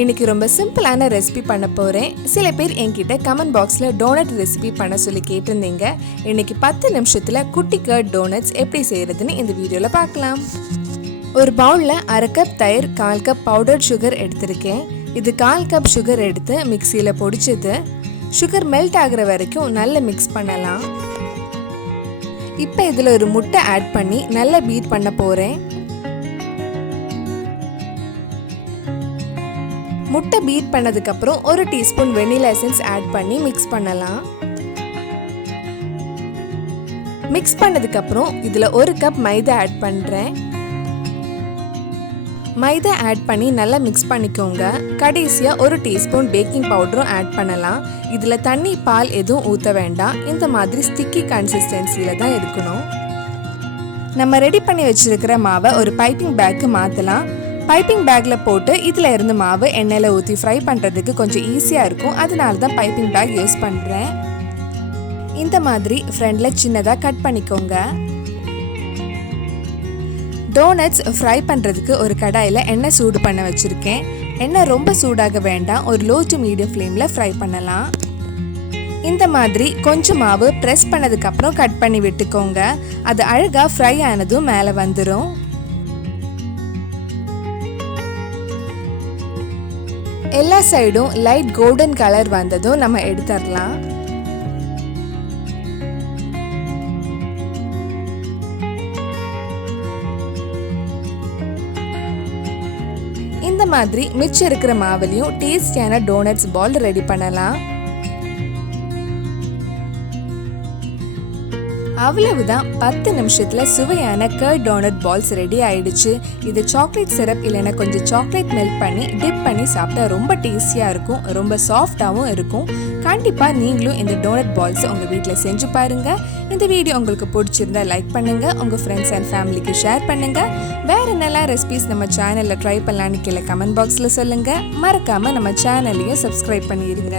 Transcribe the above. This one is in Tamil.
இன்னைக்கு ரொம்ப சிம்பிளான ரெசிபி பண்ண போகிறேன். சில பேர் என்கிட்ட கமெண்ட் பாக்ஸில் டோனட் ரெசிபி பண்ண சொல்லி கேட்டிருந்தீங்க. இன்னைக்கு 10 நிமிஷத்தில் குட்டி கர்ட் டோனட்ஸ் எப்படி செய்கிறதுன்னு இந்த வீடியோவில் பார்க்கலாம். ஒரு பவுலில் 1/2 கப் தயிர், 1/4 கப் பவுடர் சுகர் எடுத்திருக்கேன். இது 1/4 கப் சுகர் எடுத்து மிக்சியில் பொடிச்சது. சுகர் மெல்ட் ஆகிற வரைக்கும் நல்லா மிக்ஸ் பண்ணலாம். இப்போ இதில் ஒரு முட்டை ஆட் பண்ணி நல்லா பீட் பண்ண போகிறேன். முட்டை பீட் பண்ணதுக்கப்புறம் 1 டீஸ்பூன் வெனிலா எசன்ஸ் ஆட் பண்ணி மிக்ஸ் பண்ணலாம். மிக்ஸ் பண்ணதுக்கப்புறம் இதில் 1 கப் மைதா ஆட் பண்ணுறேன். மைதா ஆட் பண்ணி நல்லா மிக்ஸ் பண்ணிக்கோங்க. கடைசியாக 1 டீஸ்பூன் பேக்கிங் பவுடரும் ஆட் பண்ணலாம். இதில் தண்ணி, பால் எதுவும் ஊற்ற வேண்டாம். இந்த மாதிரி ஸ்டிக்கி கன்சிஸ்டன்சியில் தான் இருக்கணும். நம்ம ரெடி பண்ணி வச்சுருக்கிற மாவை ஒரு பைப்பிங் பேக்கு மாற்றலாம். பைப்பிங் பேக்கில் போட்டு இதில் இருந்து மாவு எண்ணெயில் ஊற்றி ஃப்ரை பண்ணுறதுக்கு கொஞ்சம் ஈஸியாக இருக்கும். அதனால தான் பைப்பிங் பேக் யூஸ் பண்ணுறேன். இந்த மாதிரி ஃப்ரண்டில் சின்னதாக கட் பண்ணிக்கோங்க. டோனட்ஸ் ஃப்ரை பண்ணுறதுக்கு ஒரு கடாயில் எண்ணெய் சூடு பண்ண வச்சுருக்கேன். எண்ணெய் ரொம்ப சூடாக வேண்டாம். ஒரு லோ டு மீடியம் ஃப்ளேமில் ஃப்ரை பண்ணலாம். இந்த மாதிரி கொஞ்சம் மாவு ப்ரெஸ் பண்ணதுக்கப்புறம் கட் பண்ணி விட்டுக்கோங்க. அது அழகாக ஃப்ரை ஆனதும் மேலே வந்துடும். எல்லா சைடும் லைட் கோல்டன் கலர் வந்ததும் நம்ம எடுத்துடலாம். இந்த மாதிரி மிச்சம் இருக்கிற மாவுலையும் டேஸ்டியான டோனட்ஸ் பால் ரெடி பண்ணலாம். அவ்வளவுதான், 10 நிமிஷத்தில் சுவையான கர்ட் டோனட் பால்ஸ் ரெடி ஆயிடுச்சு. இது சாக்லேட் சிரப் இல்லைன்னா கொஞ்சம் சாக்லேட் மெல்ட் பண்ணி டிப் பண்ணி சாப்பிட்டா ரொம்ப டேஸ்டியாக இருக்கும். ரொம்ப சாஃப்டாகவும் இருக்கும். கண்டிப்பாக நீங்களும் இந்த டோனட் பால்ஸ் உங்கள் வீட்டில் செஞ்சு பாருங்கள். இந்த வீடியோ உங்களுக்கு பிடிச்சிருந்தா லைக் பண்ணுங்கள். உங்கள் ஃப்ரெண்ட்ஸ் அண்ட் ஃபேமிலிக்கு ஷேர் பண்ணுங்கள். வேறு என்னெல்லாம் ரெசிபிஸ் நம்ம சேனலில் ட்ரை பண்ணலான்னு கீழே கமெண்ட் பாக்ஸில் சொல்லுங்கள். மறக்காமல் நம்ம சேனலையும் சப்ஸ்கிரைப் பண்ணிடுங்க.